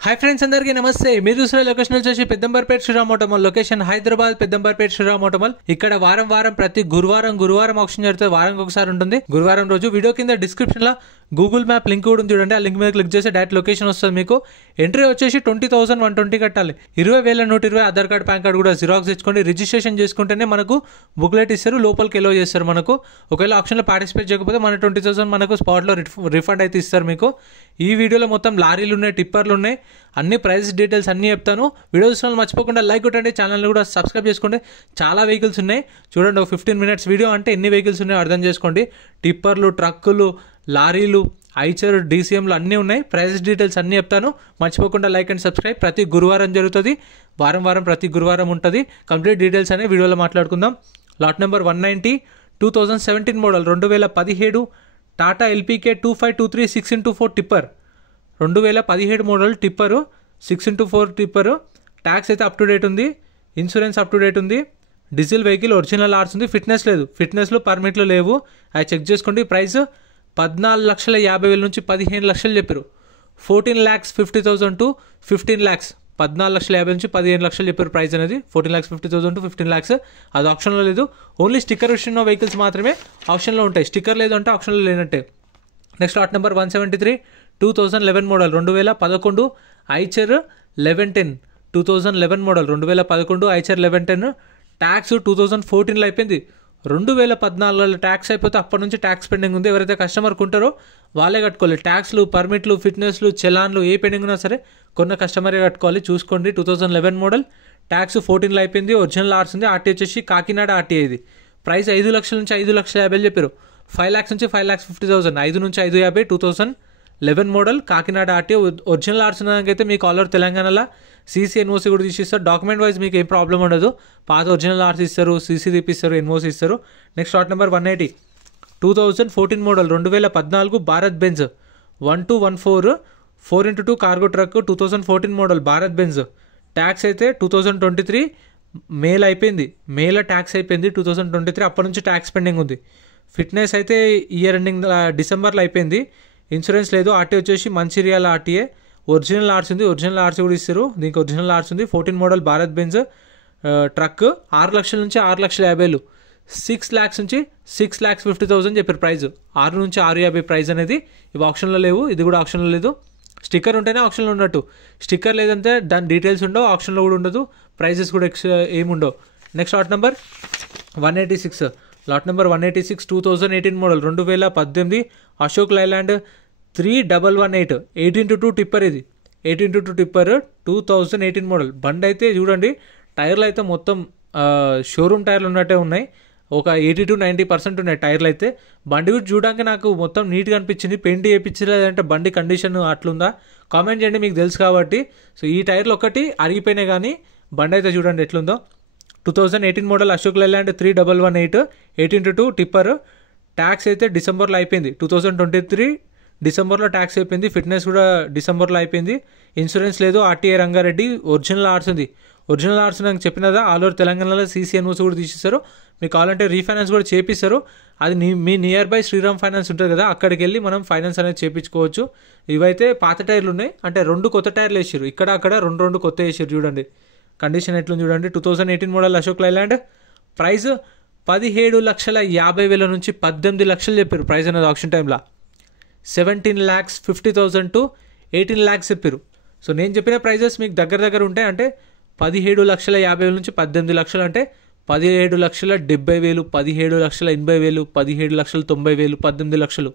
Hi friends अंदर की नमस्ते మీరు చూసిన లొకేషన్ వచ్చేసి పెద్దంబర్పేట శ్రీరామ్ ఆటోమల్ లొకేషన్ హైదరాబాద్ పెద్దంబర్పేట శ్రీరామ్ ఆటోమల్ ఇక్కడ వారం ప్రతి గురువారం ఆప్షన్ జరుగుతుంది వారానికి ఒకసారి ఉంటుంది గురువారం రోజు వీడియో కింద డిస్క్రిప్షన్ లో గూగుల్ మ్యాప్ లింక్ కూడా ఉంది చూడండి ఆ లింక్ మీద క్లిక్ చేస్తే డైరెక్ట్ లొకేషన్ వస్తుంది మీకు ఎంట్రీ వచ్చేసి 20,120 కట్టాలి 20,120 ఆధార్ కార్డ్ పాన్ కార్డ్ కూడా జిరాక్స్ తెచ్చుకోండి రిజిస్ట్రేషన్ చేసుకుంటేనే మనకు బుక్లెట్ ఇస్తారు లోపలికి ఎలో చేస్తారు మనకు ఒకవేళ ఆప్షన్ లో పార్టిసిపేట్ చేయకపోతే మన 20,000 మనకు స్పాట్ లో రిఫండ్ అయితే ఇస్తారు మీకు ఈ వీడియోలో మొత్తం లారీలు ఉన్నాయి టిప్పర్లు ఉన్నాయి అన్ని ప్రైస్ డీటెయిల్స్ అన్ని చెప్తాను వీడియో చూసిన మర్చిపోకుండా లైక్ కొట్టండి ఛానల్ కూడా సబ్స్క్రైబ్ చేసుకోండి చాలా వెహికల్స్ ఉన్నాయి చూడండి ఒక 15 మినిట్స్ వీడియో అంటే ఎన్ని వెహికల్స్ ఉన్నాయో అర్థం చేసుకోండి టిప్పర్లు ట్రక్కులు లారీలు ఐచర్ డీసీఎంలు అన్నీ ఉన్నాయి ప్రైస్ డీటెయిల్స్ అన్నీ చెప్తాను మర్చిపోకుండా లైక్ అండ్ సబ్స్క్రైబ్ ప్రతి గురువారం జరుగుతుంది వారం ప్రతి గురువారం ఉంటుంది కంప్లీట్ డీటెయిల్స్ అనే వీడియోలో మాట్లాడుకుందాం lot number 190 2017 model 2017 Tata ఎల్పీకే 2523 6x4 tipper 2017 model tipper 6x4 tipper tax అయితే అప్ టు డేట్ ఉంది ఇన్సూరెన్స్ అప్ టు డేట్ ఉంది డీజిల్ వెహికల్ ఒరిజినల్ ఆర్స్ ఉంది ఫిట్నెస్ లేదు ఫిట్నెస్లు పర్మిట్లు లేవు అవి చెక్ చేసుకోండి ప్రైస్ 14,50,000 నుంచి 15 లక్షలు చెప్పారు 14,50,000 to 15 lakhs 14,50,000 నుంచి 15 లక్షలు చెప్పారు ప్రైస్ అనేది 14,50,000 to 15 lakhs అది ఆప్షన్లో లేదు ఓన్లీ స్టిక్కర్ విషయంలో వెహికల్స్ మాత్రమే ఆప్షన్లో ఉంటాయి స్టిక్కర్ లేదు అంటే ఆప్షన్లో లేనట్టే next lot number 173 2011 model 2011 Eicher 1110 2011 model 2011 Eicher 1110 tax 2014లో అయిపోయింది 2014లో ట్యాక్స్ అయిపోతే అప్పటి నుంచి ట్యాక్స్ పెండింగ్ ఉంది ఎవరైతే కస్టమర్ ఉంటారో వాళ్ళే కట్టుకోవాలి ట్యాక్స్లు పర్మిట్లు ఫిట్నెస్లు చలాన్లు ఏ పెండింగ్ ఉన్నా సరే కొన్న కస్టమరే కట్టుకోవాలి చూసుకోండి 2011 మోడల్ ట్యాక్స్ 14లో అయిపోయింది ఒరిజినల్ ఆర్స్ ఉంది ఆర్టీ వచ్చేసి కాకినాడ ఆర్టీ ఇది ప్రైస్ 5 లక్షల నుంచి 5,50,000 చెప్పారు 5 lakhs నుంచి 5,50,000 5 నుంచి 5,50 2011 మోడల్ కాకినాడ ఆర్టీ ఒరిజినల్ ఆర్స్ అయితే మీకు ఆల్ ఓవర్ తెలంగాణలో సీసీ ఎన్ఓసీ కూడా తీసిస్తారు డాక్యుమెంట్ వైజ్ మీకు ఏం ప్రాబ్లం ఉండదు పాత ఒరిజినల్ ఆర్స్ ఇస్తారు సీసీ తీపిస్తారు ఎన్ఓసీ ఇస్తారు next lot number 180 2014 model 2014 Bharat Benz 1214 4x2 cargo truck 2014 model Bharat Benz tax అయితే 2023 మేలో అయిపోయింది మేలో ట్యాక్స్ అయిపోయింది 2023 అప్పటి నుంచి ట్యాక్స్ పెండింగ్ ఉంది ఫిట్నెస్ అయితే ఇయర్ ఎండింగ్ డిసెంబర్లో అయిపోయింది ఇన్సూరెన్స్ లేదు ఆర్టీ వచ్చేసి మంచిర్యాల ఆర్టీఏ ఒరిజినల్ ఆర్స్ ఉంది ఒరిజినల్ ఆర్స్ కూడా ఇస్తారు దీనికి ఒరిజినల్ ఆర్స్ ఉంది 14 మోడల్ భారత్ బెంజ్ ట్రక్ 6 లక్షల నుంచి 6,50,000 6 lakhs నుంచి 6,50,000 చెప్పారు ప్రైస్ 6 నుంచి 6,50 ప్రైస్ అనేది ఇవి ఆప్షన్లో లేవు ఇది కూడా ఆప్షన్లో లేదు స్టిక్కర్ ఉంటేనే ఆప్షన్లో ఉన్నట్టు స్టిక్కర్ లేదంటే దాని డీటెయిల్స్ ఉండవు ఆప్షన్లో కూడా ఉండదు ప్రైజెస్ కూడా ఏమి ఉండవు next lot number 186 lot number 186 2018 model 2018 Ashok Leyland 3118 18x2 tipper ఇది 18x2 టిప్పర్ 2018 మోడల్ బండి అయితే చూడండి టైర్లు అయితే మొత్తం షోరూమ్ టైర్లు ఉన్నట్టే ఉన్నాయి ఒక 80 to 90% ఉన్నాయి టైర్లు అయితే బండి కూడా చూడడానికి నాకు మొత్తం నీట్గా అనిపించింది పెయింట్ చేయించలేదంటే బండి కండిషన్ అట్లుందా కామెంట్ చేయండి మీకు తెలుసు కాబట్టి సో ఈ టైర్లు ఒకటి అరిగిపోయినాయి కానీ బండి అయితే చూడండి ఎట్లుందో 2018 model Ashok Leyland 3118 18x2 tipper tax అయితే డిసెంబర్లో అయిపోయింది 2023 డిసెంబర్లో ట్యాక్స్ అయిపోయింది ఫిట్నెస్ కూడా డిసెంబర్లో అయిపోయింది ఇన్సూరెన్స్ లేదు ఆర్టీఏ రంగారెడ్డి ఒరిజినల్ ఆర్స్ ఉంది ఒరిజినల్ ఆర్స్ నాకు చెప్పినదా ఆల్ ఓవర్ తెలంగాణలో సీసీ ఎన్ఓసి కూడా తీసిస్తారు మీకు కావాలంటే రీఫైనాన్స్ కూడా చేపిస్తారు అది మీ నియర్ బై శ్రీరామ్ ఫైనాన్స్ ఉంటుంది కదా అక్కడికి వెళ్ళి మనం ఫైనాన్స్ అనేది చేయించుకోవచ్చు ఇవైతే పాత టైర్లు ఉన్నాయి అంటే 2 కొత్త టైర్లు వేసారు ఇక్కడ అక్కడ రెండు కొత్త వేసారు చూడండి కండిషన్ ఎట్లుంది చూడండి 2018 మోడల్ అశోక్ లైలాండ్ ప్రైస్ 17,50,000 నుంచి 18 లక్షలు చెప్పారు ప్రైస్ అనేది ఆప్షన్ టైంలో 17,50,000 to 18 lakhs చెప్పారు సో నేను చెప్పిన ప్రైజెస్ మీకు దగ్గర ఉంటాయి అంటే 17,50,000 నుంచి 18 లక్షలు అంటే 17,70,000 17,80,000 17,90,000 18 లక్షలు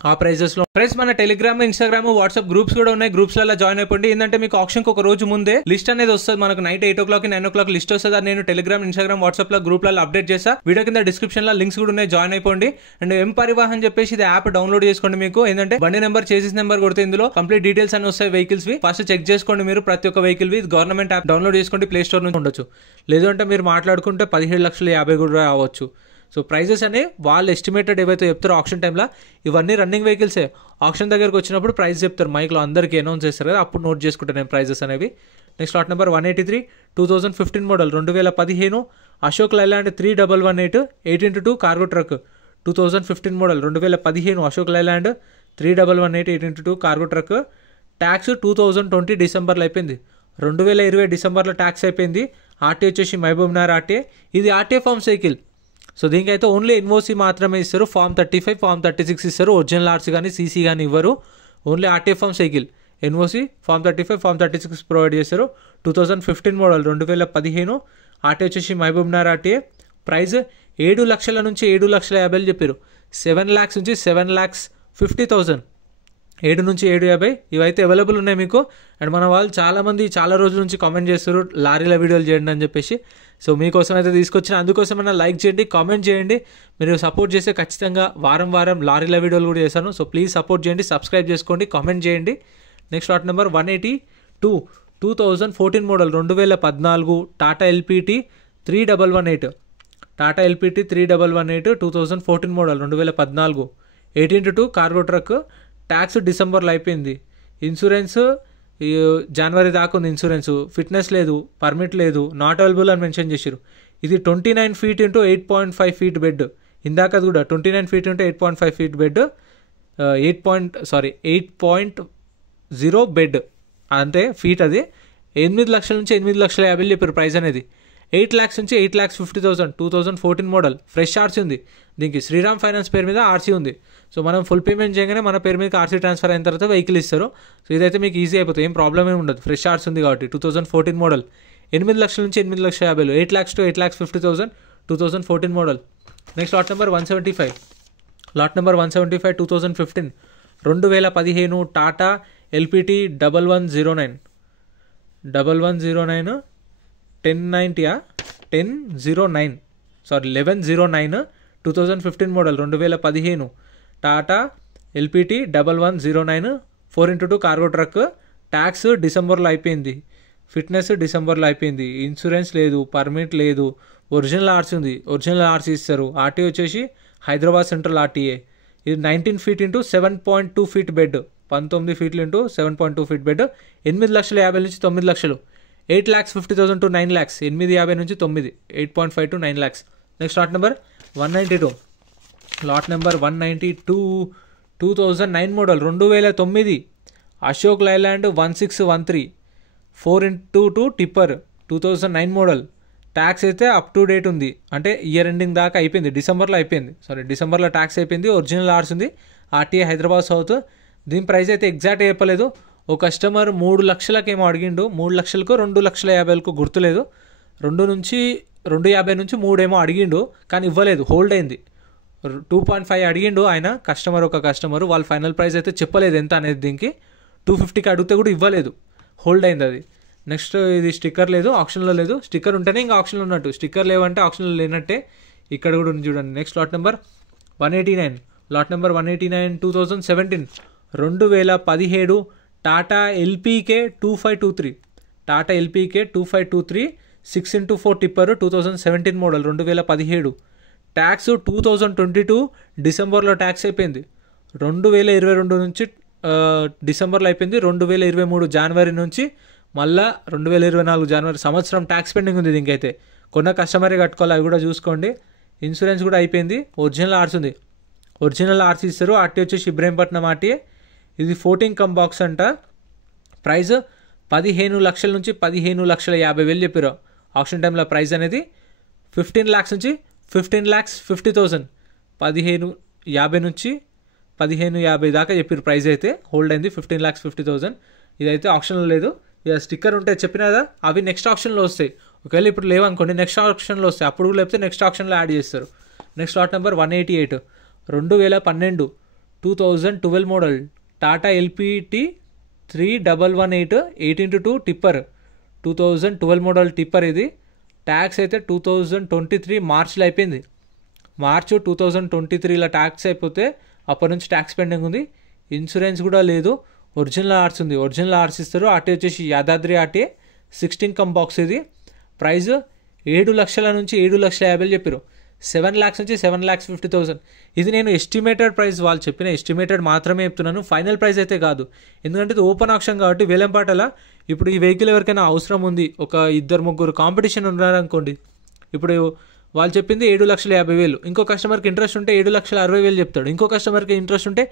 ఆ ప్రైజెస్లో ఫ్రెండ్స్ మన టెలిగ్రామ్ ఇన్స్టాగ్రామ్ వాట్సాప్ గ్రూప్స్ కూడా ఉన్నాయి గ్రూప్స్లలో జాయిన్ అయిపోండి ఏంటంటే మీకు ఆప్షన్కి ఒక రోజు ముందే లిస్ట్ అనేది వస్తుంది మనకు నైట్ 8 o'clock 9 o'clock లిస్ట్ వస్తుంది అది నేను టెలిగ్రామ్ ఇన్స్టాగ్రామ్ వాట్సాప్ లో గ్రూప్లలో అప్డేట్ చేస్తా వీడియో కింద డిస్క్రిప్షన్ లో లింక్స్ కూడా ఉన్నాయి జాయిన్ అయిపోండి అండ్ ఎం పరివాహన్ చెప్పేసి ఇది యాప్ డౌన్లోడ్ చేసుకోండి మీకు ఏంటంటే బండి నెంబర్ చేసేస్ నెంబర్ కొడితే ఇందులో కంప్లీట్ డీటెయిల్స్ అని వస్తాయి వెహికల్స్ వి ఫస్ట్ చెక్ చేసుకోండి మీరు ప్రతి ఒక్క వెహికల్ వి గవర్నమెంట్ యాప్ డౌన్లోడ్ చేసుకోండి ప్లే స్టోర్ నుంచి ఉండొచ్చు లేదంటే మీరు మాట్లాడుకుంటే 17,50,000 కూడా రావచ్చు సో ప్రైజెస్ అనే వాళ్ళు ఎస్టిమేటెడ్ ఏవైతే చెప్తారో ఆప్షన్ టైంలో ఇవన్నీ రన్నింగ్ వెహికల్సే ఆప్షన్ దగ్గరకు వచ్చినప్పుడు ప్రైస్ చెప్తారు మైక్లో అందరికీ అనౌన్స్ చేస్తారు కదా అప్పుడు నోట్ చేసుకుంటాను నేను ప్రైజెస్ అనేవి next lot number 183 2015 model 2015 Ashok Leyland 3118 18x2 cargo truck 2015 model 2015 Ashok Leyland 3118 18x2 cargo truck tax 2020 డిసెంబర్లో అయిపోయింది. 2020 డిసెంబర్లో ట్యాక్స్ అయిపోయింది. ఆర్టీఏ వచ్చేసి మహబూబ్నగర్ ఆర్టీఏ. ఇది ఆర్టీఏ ఫామ్ సైకిల్. సో దీనికైతే ఓన్లీ ఎన్ఓసి మాత్రమే ఇస్తారు. ఫామ్ 35 ఫామ్ 36 ఇస్తారు. ఒరిజినల్ ఆర్సీ కానీ సీసీ కానీ ఇవ్వరు. Only RTA form cycle, NOC, form 35 form 36 provide చేస్తారు. 2015 మోడల్, 2015. ఆర్టీఏ వచ్చేసి మహబూబ్నగర్ ఆర్టీఏ. ప్రైస్ 7 లక్షల నుంచి 7,50,000 చెప్పారు. 7 lakhs నుంచి 7,50,000, 7 నుంచి 7,50,000 ఇవైతే అవైలబుల్ ఉన్నాయి మీకు. అండ్ మన వాళ్ళు చాలామంది చాలా రోజుల నుంచి కామెంట్ చేస్తారు లారీల వీడియోలు చేయండి అని చెప్పేసి. సో మీకోసం అయితే తీసుకొచ్చిన, అందుకోసమైనా లైక్ చేయండి, కామెంట్ చేయండి. మీరు సపోర్ట్ చేస్తే ఖచ్చితంగా వారం వారం లారీల వీడియోలు కూడా చేశాను. సో ప్లీజ్ సపోర్ట్ చేయండి, సబ్స్క్రైబ్ చేసుకోండి, కామెంట్ చేయండి. Next lot number 182, 2014 model, 2014 Tata LPT 3118, Tata LPT 3118, 2014 model, 2014, 18/2 cargo truck. Tax డిసెంబర్లో అయిపోయింది. ఇన్సూరెన్స్ జనవరి దాకా ఉంది. ఇన్సూరెన్స్ ఫిట్నెస్ లేదు, పర్మిట్ లేదు, నాట్ అవైలబుల్ అని మెన్షన్ చేశారు. ఇది 29 feet ఇంటూ 8.5 feet బెడ్. ఇందాక కూడా 29 feet into 8.5 feet bed, 8.0 bed అంతే ఫీట్. అది 8 లక్షల నుంచి 8,50,000 చెప్పారు ప్రైస్ అనేది. 8 lakhs నుంచి 8,50,000, 2014 మోడల్, ఫ్రెష్ ఆర్సీ ఉంది. దీనికి శ్రీరామ్ ఫైనాన్స్ పేరు మీద ఆర్సీ ఉంది. సో మనం ఫుల్ పేమెంట్ చేయగానే మన పేరు మీద ఆర్సీ ట్రాన్స్ఫర్ అయిన తర్వాత వెహికల్ ఇస్తారు. సో ఇదైతే మీకు ఈజీ అయిపోతుంది, ఏం ప్రాబ్లం ఏమి ఉండదు. ఫ్రెష్ ఆర్సీ ఉంది కాబట్టి. 2014 మోడల్, 8 లక్షల నుంచి 8,50,000, 8 lakhs to 8,50,000, 2014 model. Next lot number 175, lot number 175, 2015, 2015 Tata LPT 1109, 1109, 1109, 2015 model, 2015 Tata LPT 1109, 4x2 cargo truck. Tax డిసెంబర్లో అయిపోయింది. ఫిట్నెస్ డిసెంబర్లో అయిపోయింది. ఇన్సూరెన్స్ లేదు, పర్మిట్ లేదు, ఒరిజినల్ ఆర్సీ ఉంది. ఒరిజినల్ ఆర్సీ ఇస్తారు. ఆర్టీఏ వచ్చేసి హైదరాబాద్ సెంట్రల్ ఆర్టీఏ. ఇది 19 feet into 7.2 feet bed, 19 feet into 7.2 feet bed. 8,50,000 నుంచి 9 లక్షలు, 8,50,000 to 9 lakhs, 8,50,000 నుంచి 9, 8.5 to 9 lakhs. Next lot number 192, lot number 192, 2009 model, 2009 Ashok Leyland 1613, 4x2 tipper, 2009 model. Tax అయితే up to date ఉంది, అంటే year ending దాకా అయిపోయింది. డిసెంబర్లో అయిపోయింది. డిసెంబర్లో ట్యాక్స్ అయిపోయింది. ఒరిజినల్ ఆర్స్ ఉంది. RTA Hyderabad south. దీని ప్రైస్ అయితే ఎగ్జాక్ట్ చెప్పలేదు. ఓ కస్టమర్ 3 లక్షలకేమో అడిగిండు, 3 లక్షలకు 2,50,000 గుర్తులేదు. 250 నుంచి 3 ఏమో అడిగిండు, కానీ ఇవ్వలేదు, హోల్డ్ అయింది. 2.5 అడిగిండు ఆయన కస్టమర్, ఒక కస్టమర్. వాళ్ళ ఫైనల్ ప్రైస్ అయితే చెప్పలేదు ఎంత అనేది. దీనికి 250కి అడిగితే కూడా ఇవ్వలేదు, హోల్డ్ అయింది అది. నెక్స్ట్ ఇది స్టిక్కర్ లేదు, ఆప్షన్లో లేదు. స్టిక్కర్ ఉంటేనే ఇంకా ఆప్షన్లో ఉన్నట్టు, స్టిక్కర్ లేవంటే ఆప్షన్లో లేనట్టే. ఇక్కడ కూడా ఉంది చూడండి. Next lot number 189, lot number 189, 2017, 2017 Tata ఎల్పీకే 2523, Tata ఎల్పీకే 2523, 6x4 tipper, 2017 model, 2017. Tax 2022 డిసెంబర్లో ట్యాక్స్ అయిపోయింది. 2022 నుంచి డిసెంబర్లో అయిపోయింది. 2023 జనవరి నుంచి మళ్ళా 2024 జనవరి, సంవత్సరం ట్యాక్స్ పెండింగ్ ఉంది దీనికైతే. కొన్న కస్టమరే కట్టుకోవాలి, అవి కూడా చూసుకోండి. ఇన్సూరెన్స్ కూడా అయిపోయింది. ఒరిజినల్ ఆర్సీ ఉంది. ఒరిజినల్ ఆర్సీ ఇస్తారు. ఆర్టీ వచ్చేసి ఇబ్రహీంపట్నం ఆర్టీఏ. ఇది 14 కమ్ బాక్స్ అంట. ప్రైస్ 15 లక్షల నుంచి 15,50,000 చెప్పారు ఆప్షన్ టైంలో. ప్రైస్ అనేది 15 lakhs నుంచి 15,50,000, 15,50 నుంచి 15,50 దాకా చెప్పారు ప్రైస్ అయితే. హోల్డ్ అయింది 15,50,000. ఇదైతే ఆప్షన్లో లేదు. ఇక స్టిక్కర్ ఉంటే చెప్పినా కదా, అవి నెక్స్ట్ ఆప్షన్లో వస్తాయి. ఒకవేళ ఇప్పుడు లేవనుకోండి, నెక్స్ట్ ఆప్షన్లో వస్తాయి. అప్పుడు లేకపోతే నెక్స్ట్ ఆప్షన్లో యాడ్ చేస్తారు. Next lot number 188, 2012, 2012 model, Tata LPT 3118, 8x2 tipper, 2012 model tipper. ఇది ట్యాక్స్ అయితే 2023 మార్చ్లో అయిపోయింది. మార్చ్ 2023లో ట్యాక్స్ అయిపోతే అప్పటి నుంచి ట్యాక్స్ పెండింగ్ ఉంది. ఇన్సూరెన్స్ కూడా లేదు. ఒరిజినల్ ఆర్స్ ఉంది. ఒరిజినల్ ఆర్స్ ఇస్తారు. ఆర్టీ వచ్చేసి యాదాద్రి ఆర్టీ, 16 కమ్ బాక్స్. ఇది ప్రైస్ 7 లక్షల నుంచి 7,50,000 చెప్పారు. 7 lakhs నుంచి 7,50,000. ఇది నేను ఎస్టిమేటెడ్ ప్రైస్, వాళ్ళు చెప్పిన ఎస్టిమేటెడ్ మాత్రమే చెప్తున్నాను, ఫైనల్ ప్రైస్ అయితే కాదు. ఎందుకంటే ఇది ఓపెన్ ఆప్షన్ కాబట్టి వేలంపాటలా. ఇప్పుడు ఈ వెహికల్ ఎవరికైనా అవసరం ఉంది, ఒక 2-3 కాంపిటీషన్ ఉన్నారనుకోండి, ఇప్పుడు వాళ్ళు చెప్పింది 7,50,000, ఇంకో కస్టమర్కి ఇంట్రెస్ట్ ఉంటే 7,60,000 చెప్తాడు, ఇంకో కస్టమర్కి ఇంట్రెస్ట్ ఉంటే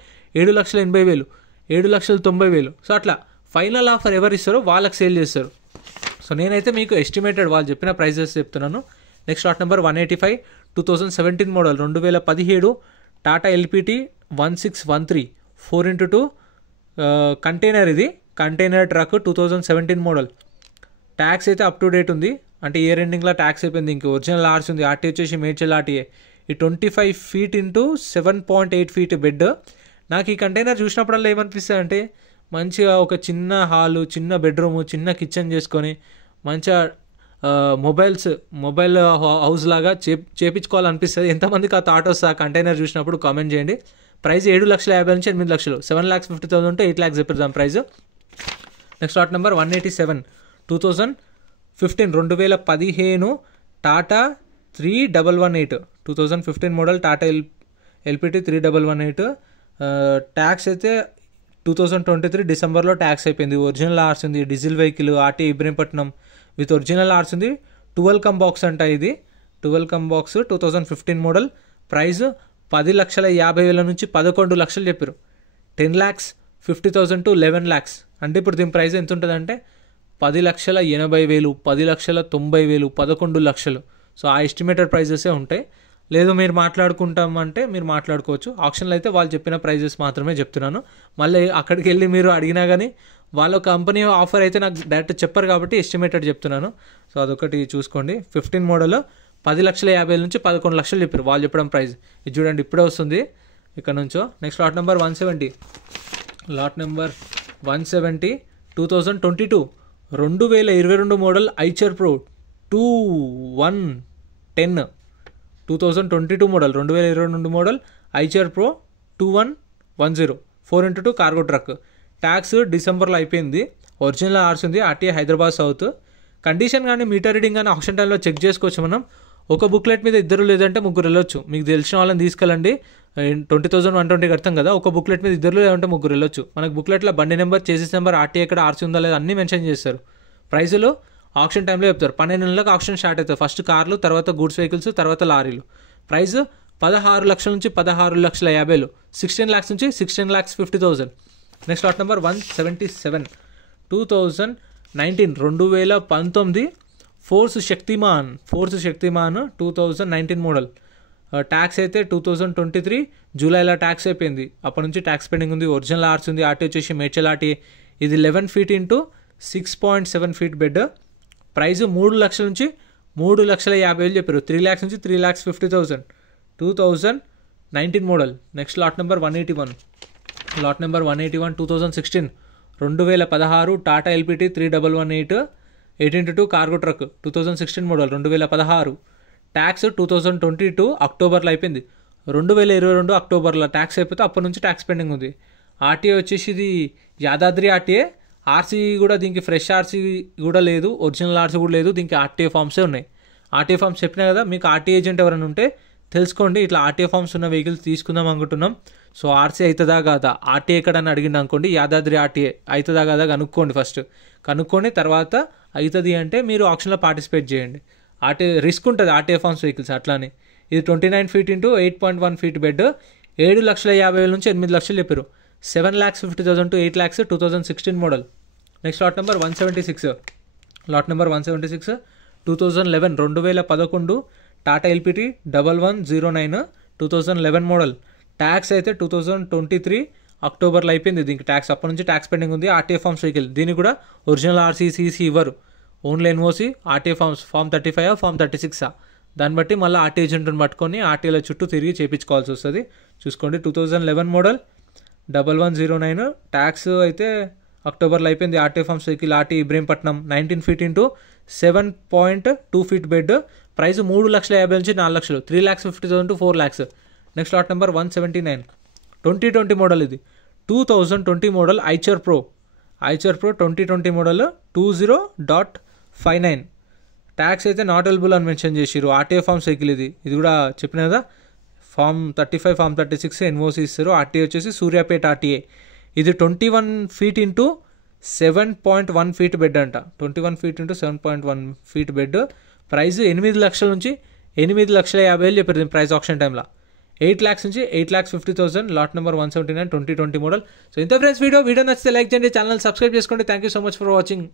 7,80,000, 7,90,000. సో అట్లా ఫైనల్ ఆఫర్ ఎవరు ఇస్తారో వాళ్ళకి సేల్ చేస్తారు. సో నేనైతే మీకు ఎస్టిమేటెడ్ వాళ్ళు చెప్పిన ప్రైజెస్ చెప్తున్నాను. Next lot number 185 2017 model 2017 Tata LPT 1613 4x2 container. ఇది కంటైనర్ ట్రక్ 2017 మోడల్. ట్యాక్స్ అయితే అప్ టు డేట్ ఉంది, అంటే ఇయర్ ఎండింగ్లో ట్యాక్స్ అయిపోయింది. ఇంక ఒరిజినల్ ఆర్సీ ఉంది. ఆర్టీ వచ్చేసి మేడ్చల్ ఆర్టీఏ. ఈ 25 feet ఇంటూ 7.8 feet బెడ్. నాకు ఈ కంటైనర్ చూసినప్పుడల్లా ఏమనిపిస్తుంది అంటే మంచిగా ఒక చిన్న హాలు, చిన్న బెడ్రూము, చిన్న కిచెన్ చేసుకొని మంచిగా మొబైల్ హౌస్ లాగా చేపించుకోవాలనిపిస్తుంది. ఎంతమందికి ఆ థాట్ వస్తుంది ఆ కంటైనర్ చూసినప్పుడు కామెంట్ చేయండి. ప్రైస్ 7,50,000 నుంచి 8 లక్షలు. 7,50,000 ఉంటే 8 lakhs చెప్పిద్దాం price. Next lot number 187 2015 Tata 3118 2015 model Tata LPT 3118. Tax అయితే 2023 డిసెంబర్లో ట్యాక్స్ అయిపోయింది. ఒరిజినల్ ఆర్స్ ఉంది, diesel vehicle, RT Ibrahimpatnam with original ఆర్స్ ఉంది. 12 కమ్ బాక్స్ అంట. ఇది 12 కమ్ బాక్స్ 2015 మోడల్. ప్రైస్ 10,50,000 నుంచి 11 లక్షలు చెప్పారు. 10,50,000 to 11 lakhs. అంటే ఇప్పుడు దీని ప్రైస్ ఎంత ఉంటుంది అంటే 10,80,000, 10,90,000, 11 లక్షలు. సో ఆ ఎస్టిమేటెడ్ ప్రైజెసే ఉంటాయి. లేదు మీరు మాట్లాడుకుంటామంటే మీరు మాట్లాడుకోవచ్చు. ఆప్షన్లో అయితే వాళ్ళు చెప్పిన ప్రైజెస్ మాత్రమే చెప్తున్నాను. మళ్ళీ అక్కడికి వెళ్ళి మీరు అడిగినా కానీ వాళ్ళ కంపెనీ ఆఫర్ అయితే నాకు డైరెక్ట్ చెప్పరు కాబట్టి ఎస్టిమేటెడ్ చెప్తున్నాను. సో అదొకటి చూసుకోండి. 15 మోడల్ 10,50,000 నుంచి 11 లక్షలు చెప్పారు వాళ్ళు చెప్పడం ప్రైస్. ఇది చూడండి ఇప్పుడే వస్తుంది ఇక్కడ నుంచో. Next lot number 170 2022 2022 model Eicher pro 2110 2022 model 2022 model Eicher pro 2110 4x2 cargo truck. Tax డిసెంబర్లో అయిపోయింది. ఒరిజినల్ ఆర్స్ ఉంది, ఆర్టీఏ హైదరాబాద్ సౌత్. కండిషన్ కానీ మీటర్ రీడింగ్ కానీ ఆప్షన్ టైంలో చెక్ చేసుకోవచ్చు మనం. ఒక బుక్లెట్ మీద 2 లేదంటే 3 వెళ్ళొచ్చు. మీకు తెలిసిన వాళ్ళని తీసుకెళ్ళండి. 20,000 120 కడతాం కదా, ఒక బుక్లెట్ మీద 2 లేదంటే 3 వెళ్ళొచ్చు. మనకు బుక్లెట్లో బండి నెంబర్, చేసేస్ నెంబర్, ఆర్టీ ఎక్కడ ఆర్సీ ఉందా లేదా అన్నీ మెన్షన్ చేస్తారు. ప్రైజులు ఆప్షన్ టైంలో చెప్తారు. 12 నెలలకు ఆప్షన్ స్టార్ట్ అవుతుంది. ఫస్ట్ కార్లు, తర్వాత గూడ్స్ వెహికల్స్, తర్వాత లారీలు. ప్రైస్ 16 లక్షల నుంచి 16,50,000, 16 lakhs నుంచి 16,50,000. Next lot number 177 2019 force Shaktimaan 2019 model. Tax అయితే 2023 జూలైలో ట్యాక్స్ అయిపోయింది. అప్పటి నుంచి ట్యాక్స్ పెండింగ్ ఉంది. ఒరిజినల్ ఆర్స్ ఉంది, ఆర్టీ వచ్చేసి మేడ్చల్ ఆర్టీ. ఇది 11 feet into 6.7 feet bed. Price 3 లక్షల నుంచి 3,50,000 చెప్పారు. 3 lakhs నుంచి 3,50,000. 2019 model. Next lot number 181 2016 Tata LPT 3118 18x2 cargo truck 2016 model 2016. Tax 2022 అక్టోబర్లో అయిపోయింది. 2022 అక్టోబర్లో ట్యాక్స్ అయిపోతే అప్పటి నుంచి ట్యాక్స్ పెండింగ్ ఉంది. ఆర్టీఏ వచ్చేసి ఇది యాదాద్రి ఆర్టీఏ. ఆర్సీ కూడా దీనికి ఫ్రెష్ ఆర్సీ కూడా లేదు, ఒరిజినల్ ఆర్సీ కూడా లేదు. దీనికి ఆర్టీఏ ఫామ్సే ఉన్నాయి. ఆర్టీఏ ఫామ్స్ చెప్పినా కదా, మీకు ఆర్టీఏ ఏజెంట్ ఎవరైనా ఉంటే తెలుసుకోండి. ఇట్లా ఆర్టీఏ ఫామ్స్ ఉన్న వెహికల్స్ తీసుకుందాం అనుకుంటున్నాం. సో ఆర్సీ అవుతుందా కాదా, ఆర్టీఏ ఎక్కడని అడిగింది అనుకోండి, యాదాద్రి ఆర్టీఏ అవుతుందా కాదా కనుక్కోండి. ఫస్ట్ కనుక్కొని తర్వాత అవుతుంది అంటే మీరు ఆప్షన్లో పార్టిసిపేట్ చేయండి. ఆర్టీఏ రిస్క్ ఉంటుంది ఆర్టీఏ ఫామ్స్ వెహికల్స్ అట్లానే. ఇది 29 feet ఇంటూ 8.1 feet బెడ్. 7,50,000 నుంచి 8 లక్షలు చెప్పారు. 7,50,000 to 8 lakhs 2016 model. Next lot number 176 2011 Tata LPT 1109 2011 model. Tax అయితే 2023 అక్టోబర్లో అయిపోయింది. దీనికి ట్యాక్స్ అప్పటి నుంచి ట్యాక్స్ పెండింగ్ ఉంది. RTA forms vehicle. దీనికి కూడా ఒరిజినల్ ఆర్సీ సీసీ ఇవ్వరు, only NOC, RTA forms, form 35 form 36. దాన్ని బట్టి మళ్ళీ ఆర్టీ ఏజెంట్ని పట్టుకొని ఆర్టీఏల చుట్టూ తిరిగి చేయించుకోవాల్సి వస్తుంది. చూసుకోండి 2011 మోడల్ 1109. ట్యాక్స్ అయితే అక్టోబర్లో అయిపోయింది. RTA forms vehicle, RT Ibrahimpatnam 19 feet into 7.2 feet bed. Price 3,50,000 నుంచి 4 లక్షలు. 3,50,000 to 4 lakhs. Next lot number 179 2020 model. ఇది 2020 model Eicher pro 2020 model 20.59. Tax అయితే నాట్ ఎలిజిబుల్ అని మెన్షన్ చేసిరు. RTA forms vehicle. ఇది కూడా చెప్పిన కదా, ఫామ్ 35 ఫామ్ 36 ఎన్ఓసి ఇస్తారు. ఆర్టీఏ వచ్చేసి సూర్యాపేట ఆర్టీఏ. ఇది 21 feet ఇంటూ 7.1 feet బెడ్ అంట. 21 feet into 7.1 feet bed. Price 8 లక్షల నుంచి 8,50,000 చెప్పారు దీని ప్రైస్ ఆప్షన్ టైంలో. 8 lakhs నుంచి 8,50,000 లాట్ నెంబర్ 179 2020 మోడల్. సో ఇంత ఫ్రెండ్స్ వీడియో నచ్చితే లైక్ చేయండి, ఛానల్ సబ్స్క్రైబ్ చేసుకోండి. Thank you so much for watching.